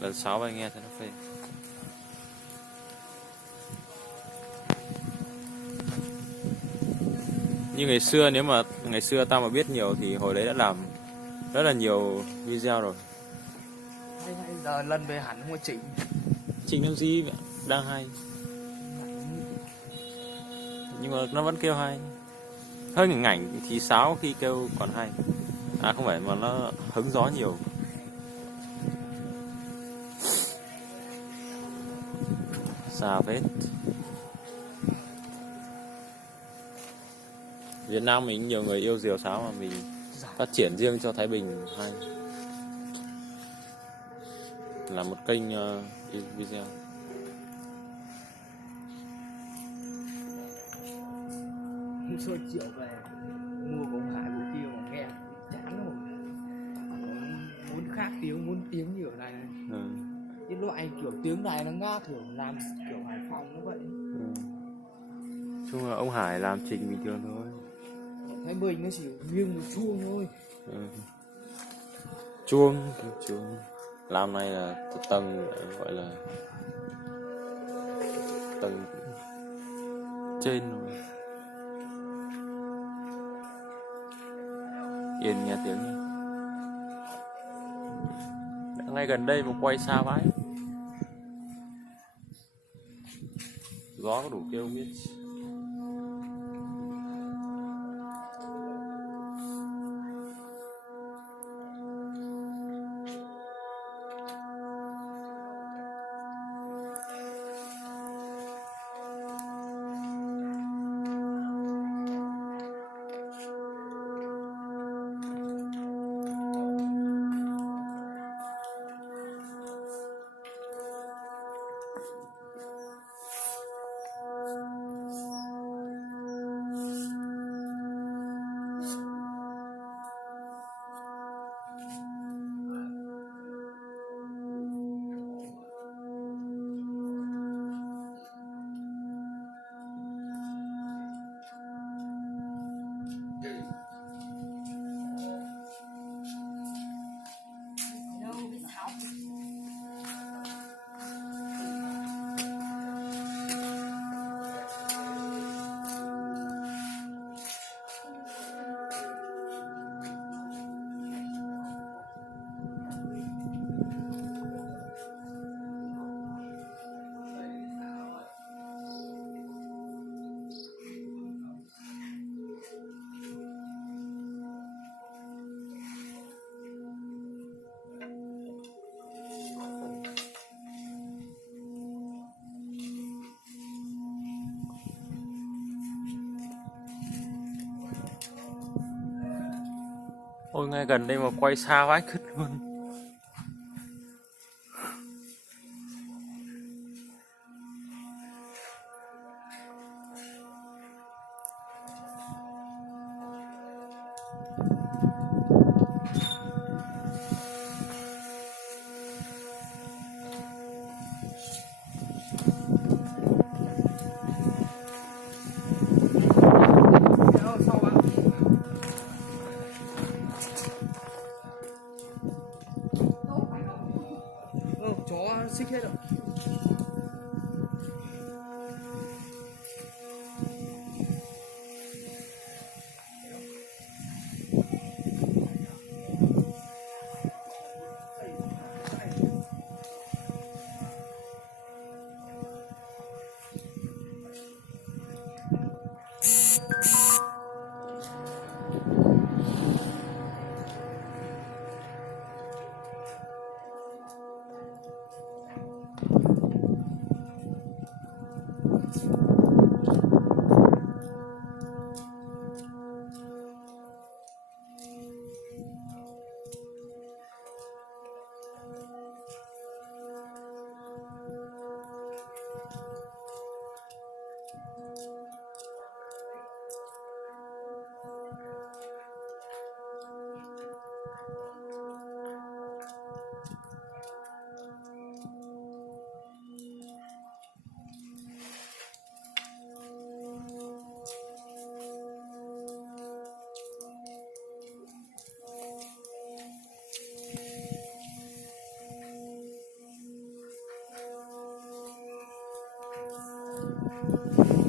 Lần 6 anh nghe cho nó phê. Như ngày xưa, nếu mà ngày xưa tao mà biết nhiều thì hồi đấy đã làm rất là nhiều video rồi. Hay giờ lần về hẳn không có chỉnh. Chỉnh làm gì đang hay. Nhưng mà nó vẫn kêu hay. Hơi ngảnh ngảnh thì sáo khi kêu còn hay. À không phải, mà nó hứng gió nhiều. Xa phết. Việt Nam mình nhiều người yêu diều sáo mà mình phát triển riêng cho Thái Bình hay. Là một kênh video. Xôi triệu về mua của ông Hải buổi kia mà nghe chán rồi. Muốn khác tiếng, muốn tiếng như ở này này. Cái loại kiểu tiếng này nó ngát kiểu làm kiểu Hải Phòng nó vậy. Chung là ông Hải làm trình bình thường thôi. Thái Bình nó chỉ nghiêng một chuông thôi. Chuông làm này là tầng, gọi là tầng trên rồi. Yên nghe tiếng nhỉ. Ngay gần đây mà quay xa vãi. Gió có đủ kêu không biết. Ôi ngay gần đây mà quay xa vãi cứt luôn. Chó xích hết rồi. này.